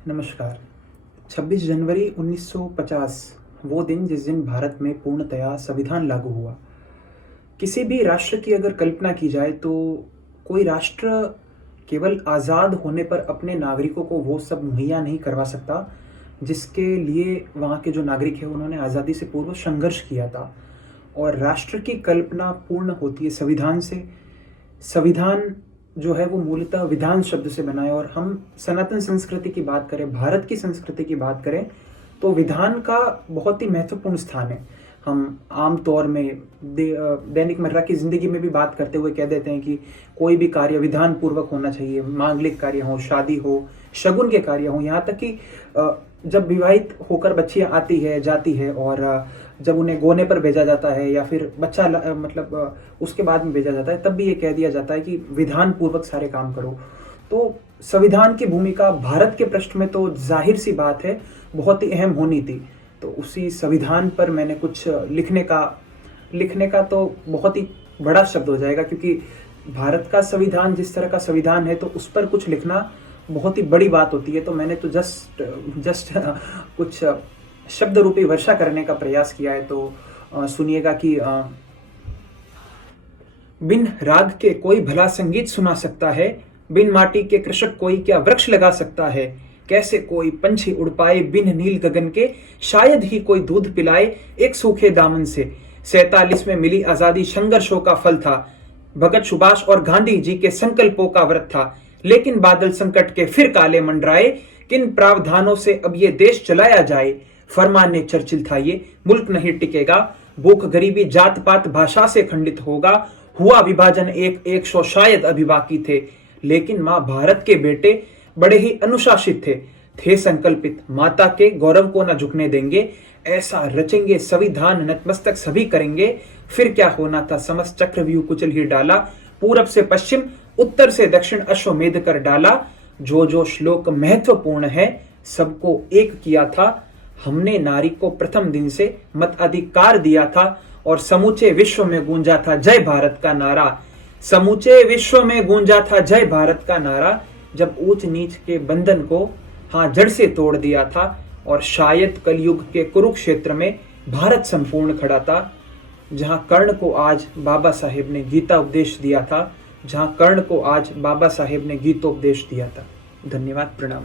नमस्कार। 26 जनवरी 1950 वो दिन जिस दिन भारत में पूर्णतया संविधान लागू हुआ। किसी भी राष्ट्र की अगर कल्पना की जाए तो कोई राष्ट्र केवल आज़ाद होने पर अपने नागरिकों को वो सब मुहैया नहीं करवा सकता जिसके लिए वहाँ के जो नागरिक हैं उन्होंने आज़ादी से पूर्व संघर्ष किया था। और राष्ट्र की कल्पना पूर्ण होती है संविधान से। संविधान जो है वो मूलतः विधान शब्द से बना है। और हम सनातन संस्कृति की बात करें, भारत की संस्कृति की बात करें तो विधान का बहुत ही महत्वपूर्ण स्थान है। हम आम तौर में दैनिक मर्रा की जिंदगी में भी बात करते हुए कह देते हैं कि कोई भी कार्य विधान पूर्वक होना चाहिए। मांगलिक कार्य हो, शादी हो, शगुन के कार्य हो, यहाँ तक कि जब विवाहित होकर बच्चियां आती है जाती है और जब उन्हें गोने पर भेजा जाता है या फिर बच्चा उसके बाद में भेजा जाता है, तब भी ये कह दिया जाता है कि विधान पूर्वक सारे काम करो। तो संविधान की भूमिका भारत के पृष्ठ में तो जाहिर सी बात है बहुत ही अहम होनी थी। तो उसी संविधान पर मैंने कुछ लिखने का तो बहुत ही बड़ा शब्द हो जाएगा, क्योंकि भारत का संविधान जिस तरह का संविधान है तो उस पर कुछ लिखना बहुत ही बड़ी बात होती है। तो मैंने तो जस्ट कुछ शब्द रूपी वर्षा करने का प्रयास किया है। तो सुनिएगा कि बिन राग के कोई भला संगीत सुना सकता है, बिन माटी के कृषक कोई क्या वृक्ष लगा सकता है, कैसे कोई पंछी उड़ पाए बिन नील गगन के, शायद ही कोई दूध पिलाए एक सूखे दामन से। 47 में मिली आजादी संघर्षों का फल था, भगत सुभाष और गांधी जी के संकल्पों का व्रत था। लेकिन बादल संकट के फिर काले मंडराए, किन प्रावधानों से अब ये देश चलाया जाए। फरमाने चर्चिल था ये, मुल्क नहीं टिकेगा, भूख गरीबी जात पात भाषा से खंडित होगा। हुआ विभाजन एक एक सौ शायद अभी बाकी थे, लेकिन मां भारत के बेटे बड़े ही अनुशासित थे संकल्पित, माता के गौरव को न झुकने देंगे। ऐसा रचेंगे संविधान नतमस्तक सभी करेंगे, फिर क्या होना था समस्त चक्रव्यूह कुचल ही डाला। पूरब से पश्चिम उत्तर से दक्षिण अश्वमेध कर डाला, जो जो श्लोक महत्वपूर्ण है सबको एक किया था। हमने नारी को प्रथम दिन से मताधिकार दिया था और समूचे विश्व में गूंजा था जय भारत का नारा। समूचे विश्व में गूंजा था जय भारत का नारा, जब ऊंच नीच के बंधन को जड़ से तोड़ दिया था। और शायद कलयुग के कुरुक्षेत्र में भारत संपूर्ण खड़ा था, जहां कर्ण को आज बाबा साहेब ने गीता उपदेश दिया था, जहां कर्ण को आज बाबा साहेब ने गीतोपदेश दिया था। धन्यवाद, प्रणाम।